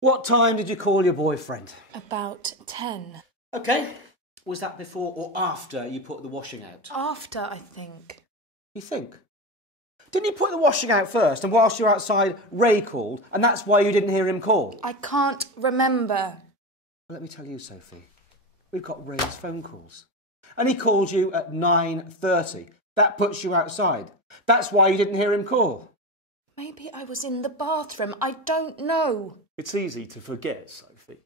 What time did you call your boyfriend? About 10. OK. Was that before or after you put the washing out? After, I think. You think? Didn't you put the washing out first, and whilst you were outside, Ray called, and that's why you didn't hear him call? I can't remember. Well, let me tell you, Sophie. We've got Ray's phone calls. And he called you at 9:30. That puts you outside. That's why you didn't hear him call. Maybe I was in the bathroom. I don't know. It's easy to forget, Sophie.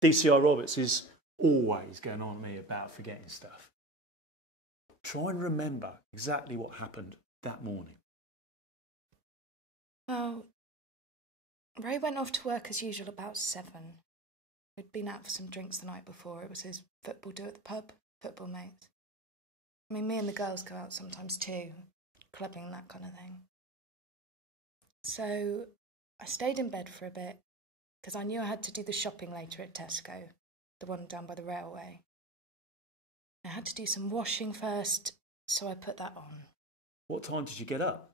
DCI Roberts is always going on me about forgetting stuff. Try and remember exactly what happened that morning. Well, Ray went off to work as usual about 7. We'd been out for some drinks the night before. It was his football do at the pub, football mates. I mean, me and the girls go out sometimes too, clubbing and that kind of thing. So I stayed in bed for a bit because I knew I had to do the shopping later at Tesco, the one down by the railway. I had to do some washing first, so I put that on. What time did you get up?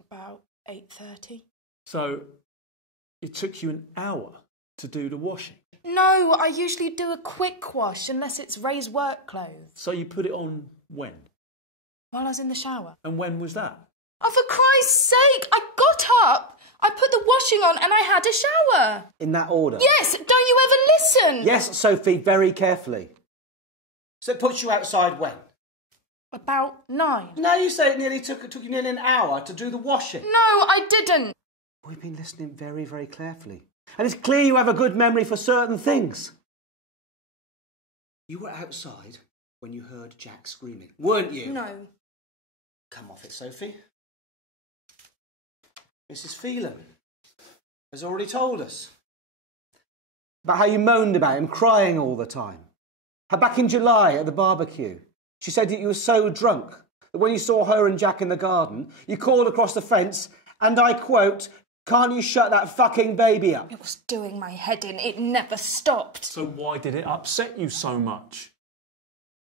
About 8:30. So it took you an hour to do the washing? No, I usually do a quick wash unless it's Ray's work clothes. So you put it on when? While I was in the shower. And when was that? Oh, for Christ's sake! I got up, I put the washing on and I had a shower. In that order? Yes, don't you ever listen? Yes, Sophie, very carefully. So it puts you outside when? About 9. Now you say it took you nearly an hour to do the washing. No, I didn't. We've been listening very, very carefully. And it's clear you have a good memory for certain things. You were outside when you heard Jack screaming, weren't you? No. Come off it, Sophie. Mrs. Phelan has already told us about how you moaned about him crying all the time. How back in July at the barbecue, she said that you were so drunk that when you saw her and Jack in the garden, you called across the fence and, I quote, "Can't you shut that fucking baby up?" It was doing my head in. It never stopped. So why did it upset you so much?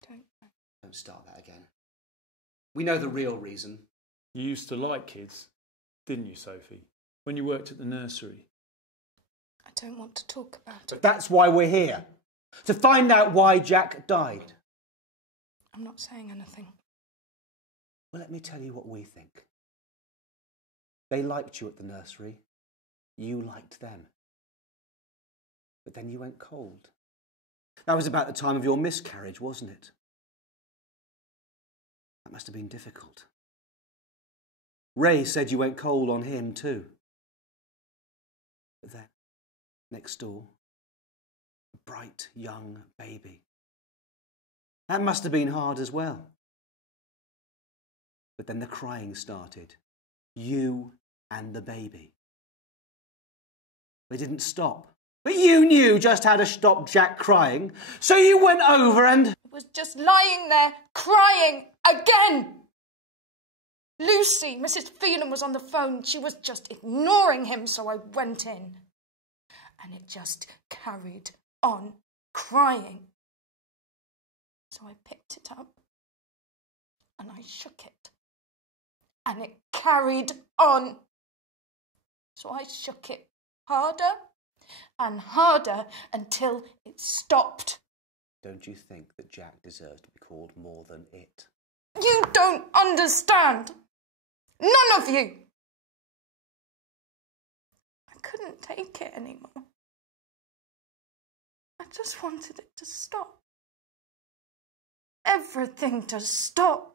Don't start that again. We know the real reason. You used to like kids, didn't you, Sophie? When you worked at the nursery. I don't want to talk about But it. that's why we're here. To find out why Jack died. I'm not saying anything. Well, let me tell you what we think. They liked you at the nursery. You liked them. But then you went cold. That was about the time of your miscarriage, wasn't it? That must have been difficult. Ray said you went cold on him too. But then, next door, a bright young baby. That must have been hard as well. But then the crying started. You and the baby. They didn't stop. But you knew just how to stop Jack crying, so you went over and... It was just lying there, crying again. Lucy, Mrs. Phelan, was on the phone. She was just ignoring him, so I went in. And it just carried on crying. So I picked it up and I shook it. And it carried on. So I shook it harder and harder until it stopped. Don't you think that Jack deserves to be called more than it? You don't understand. None of you. I couldn't take it anymore. I just wanted it to stop. Everything to stop.